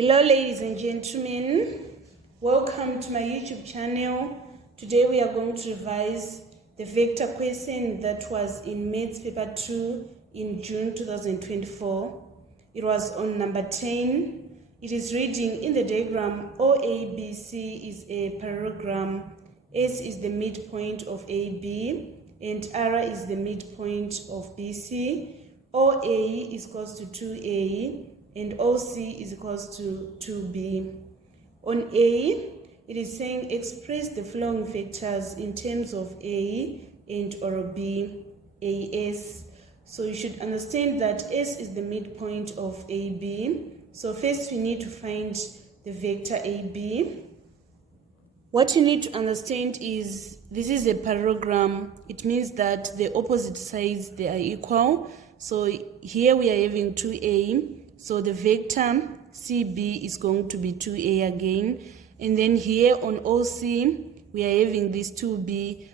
Hello ladies and gentlemen, welcome to my YouTube channel. Today we are going to revise the vector question that was in Maths paper 2 in June 2024. It was on number 10. It is reading in the diagram OABC is a parallelogram, S is the midpoint of AB and R is the midpoint of BC. OA is equals to 2A and OC is equals to 2B. On A, it is saying express the following vectors in terms of A and or B, AS. So you should understand that S is the midpoint of AB. So first we need to find the vector AB. What you need to understand is this is a parallelogram. It means that the opposite sides, they are equal. So here we are having 2A. So the vector CB is going to be 2A again. And then here on OC, we are having this 2B.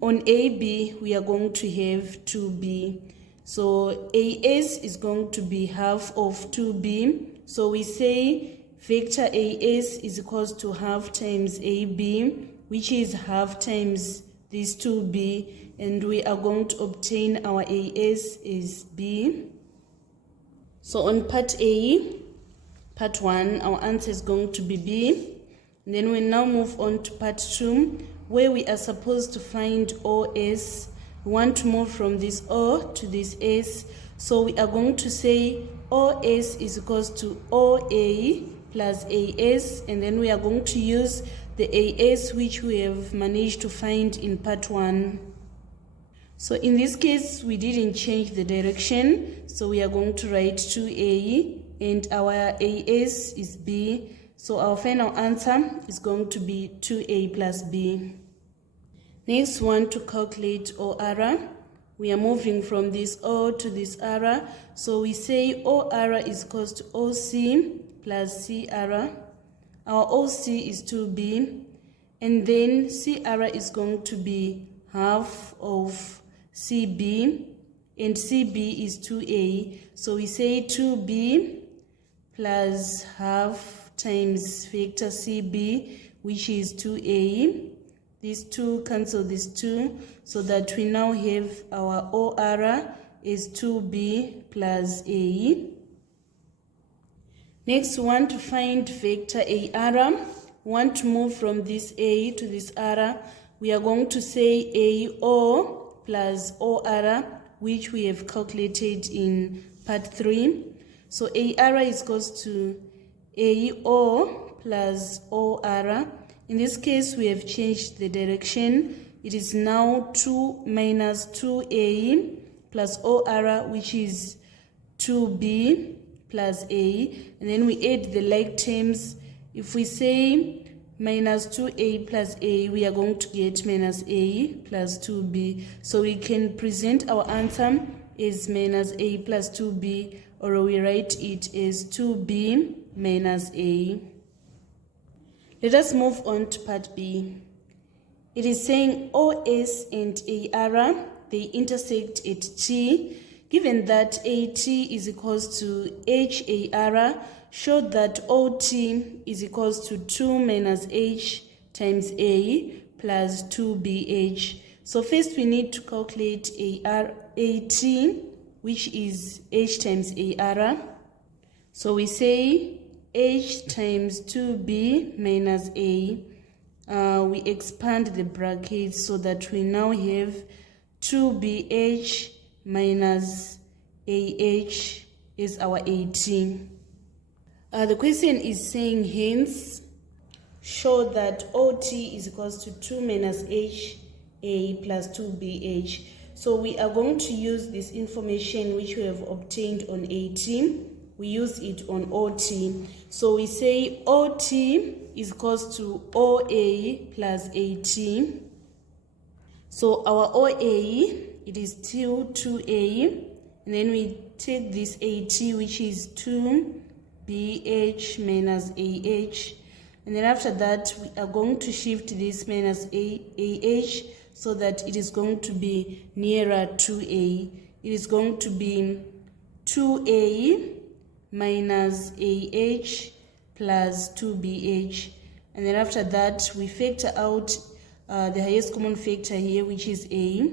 On AB, we are going to have 2B. So AS is going to be half of 2B. So we say vector AS is equals to half times AB, which is half times this 2B. And we are going to obtain our AS is B. So on part A, part 1, our answer is going to be B. And then we now move on to part 2, where we are supposed to find OS. We want to move from this O to this S. So we are going to say OS is equals to OA plus AS. And then we are going to use the AS which we have managed to find in part 1. So in this case, we didn't change the direction. So we are going to write 2A and our AS is B. So our final answer is going to be 2A plus B. Next one, to calculate OR. We are moving from this O to this R. So we say OR is equals to OC plus CR. Our OC is 2B. And then CR is going to be half of CB, and CB is 2A. So we say 2B plus half times vector CB, which is 2A. These 2 cancel these 2, so that we now have our OR is 2B plus A. Next, we want to find vector AR. We want to move from this A to this R. We are going to say AO plus OR, which we have calculated in part 3. So AR is equals to AO plus OR. In this case, we have changed the direction. It is now 2 minus 2A plus OR, which is 2B plus A. And then we add the like terms. If we say minus 2A plus A, we are going to get minus A plus 2B. So we can present our answer as minus A plus 2B, or we write it as 2B minus A. Let us move on to part B. It is saying OS and AR, they intersect at T. Given that AT is equals to HAR, show that OT is equals to 2 minus H times A plus 2BH. So first we need to calculate AT, which is H times AR. So we say H times 2B minus A. We expand the brackets so that we now have 2BH minus AH is our AT. The question is saying, hence, show that OT is equals to 2 minus HA plus 2BH. So we are going to use this information which we have obtained on AT. We use it on OT. So we say OT is equals to OA plus AT. So our OA, it is still 2A. And then we take this AT, which is 2BH minus AH. And then after that, we are going to shift this minus AH so that it is going to be nearer 2A. It is going to be 2A minus AH plus 2bh. And then after that, we factor out the highest common factor here, which is a,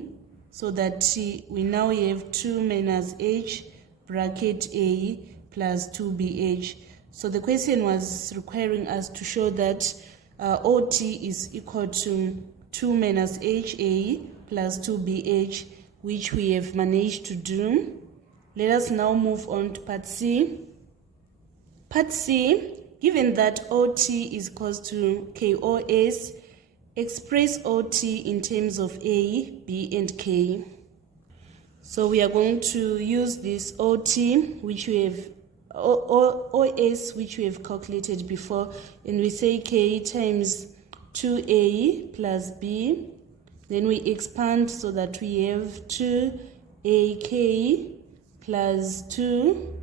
so that we now have 2 minus h bracket a plus 2bh. So the question was requiring us to show that OT is equal to 2 minus ha plus 2bh, which we have managed to do. Let us now move on to part C. Part C, given that OT is equal to KOS, express OT in terms of A, B, and K. So we are going to use this OT, which we have, OS, which we have calculated before, and we say K times 2A plus B. Then we expand so that we have 2AK plus 2.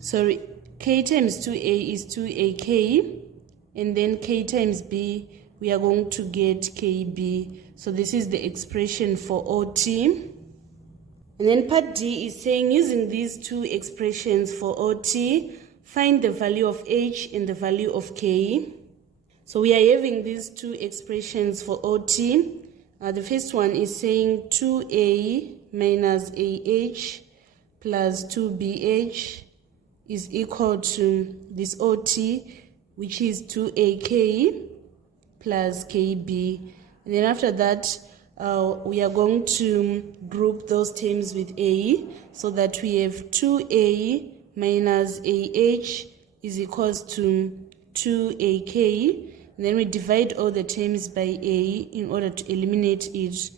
Sorry, K times 2A is 2AK, and then K times B, we are going to get KB. So this is the expression for OT. And then part D is saying, using these two expressions for OT, find the value of H and the value of K. So we are having these two expressions for OT. The first one is saying 2A minus AH plus 2BH is equal to this OT, which is 2AK plus KB. And then after that, we are going to group those terms with A, so that we have 2A minus AH is equals to 2AK. And then we divide all the terms by A in order to eliminate it.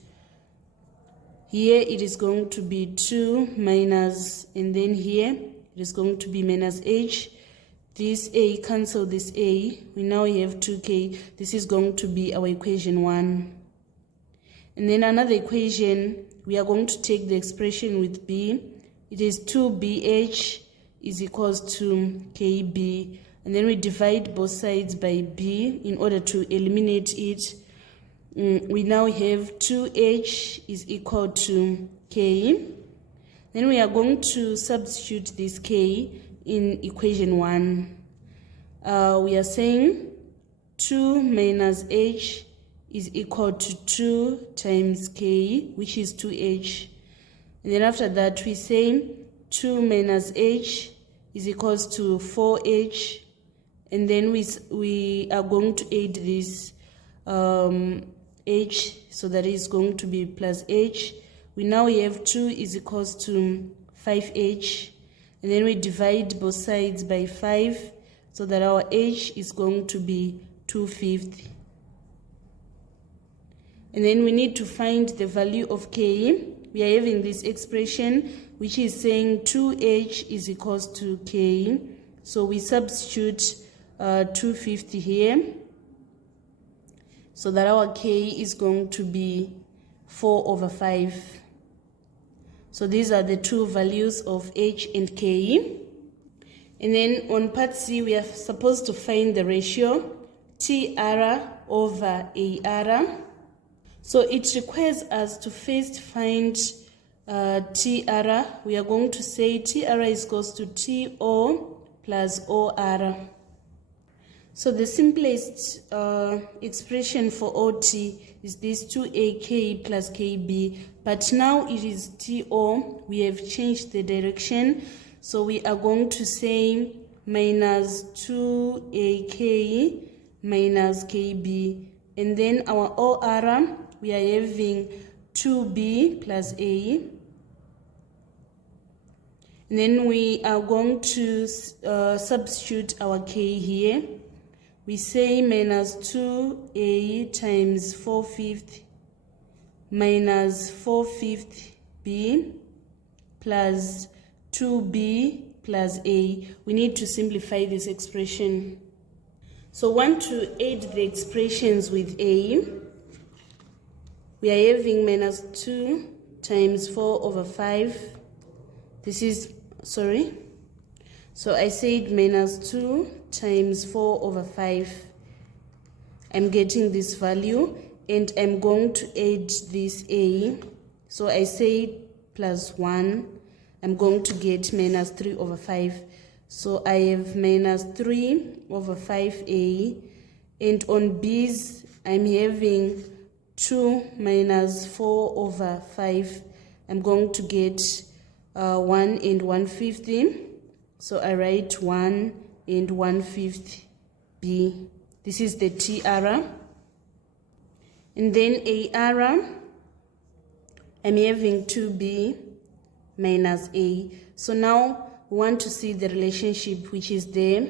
Here it is going to be 2 minus, and then here it is going to be minus H. This A cancel this A. We now have 2K. This is going to be our equation 1. And then another equation, we are going to take the expression with B. It is 2BH is equals to KB. And then we divide both sides by B in order to eliminate it. We now have 2H is equal to K. Then we are going to substitute this K in equation 1. We are saying 2 minus H is equal to 2 times K, which is 2H. And then after that, we say 2 minus H is equals to 4H. And then we are going to add this H, so that is going to be plus H. We now have 2 is equals to 5H. And then we divide both sides by 5, so that our H is going to be 2/5. And then we need to find the value of K. We are having this expression, which is saying 2H is equals to K. So we substitute 250 here, so that our K is going to be 4/5. So these are the two values of H and K. And then on part C, we are supposed to find the ratio TR over AR. So it requires us to first find TR. We are going to say TR is equals to TO plus OR. So the simplest expression for OT is this 2AK plus KB, but now it is TO. We have changed the direction, so we are going to say minus 2AK minus KB, and then our OR, we are having 2B plus A. And then we are going to substitute our K here. We say minus 2A times 4/5 minus 4/5 B plus 2B plus A. We need to simplify this expression. So want to add the expressions with A. We are having minus 2 times 4/5. This is, sorry. So I said minus 2 times 4/5. I'm getting this value, and I'm going to add this A. So I say plus 1. I'm going to get minus 3/5. So I have minus 3 over 5a, and on b's I'm having 2 minus 4 over 5. I'm going to get 1 and 1/5. So I write 1 and 1/5 b. This is the TR. And then AR, I'm having 2b minus a. So now we want to see the relationship which is there.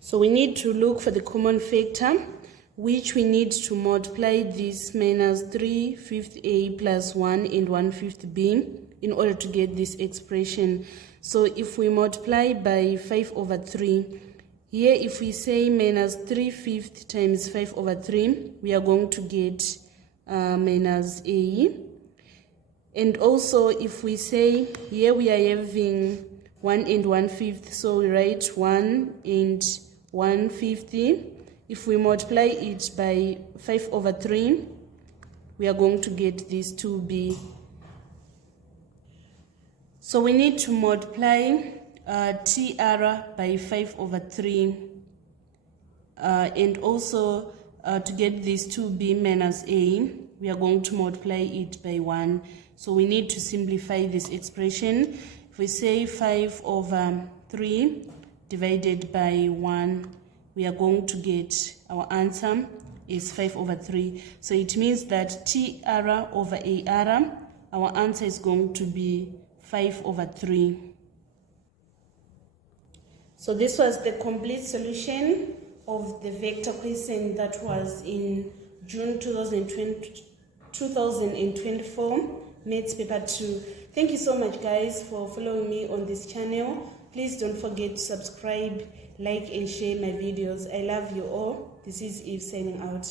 So we need to look for the common factor, which we need to multiply this minus 3/5 a plus 1 and 1/5 b in order to get this expression. So if we multiply by 5 over 3, here if we say minus 3/5 times 5 over 3, we are going to get minus a. And also if we say, here we are having 1 and 1/5, so we write 1 and 1/5. If we multiply it by 5 over 3, we are going to get this 2b. So we need to multiply TR by 5 over 3 and also to get this 2b minus a, we are going to multiply it by 1. So we need to simplify this expression. If we say 5 over 3 divided by 1, we are going to get, our answer is 5 over 3. So it means that TR over AR, our answer is going to be 5 over 3. So this was the complete solution of the vector question that was in June 2024, Maths Paper 2. Thank you so much, guys, for following me on this channel. Please don't forget to subscribe, like, and share my videos. I love you all. This is Eve signing out.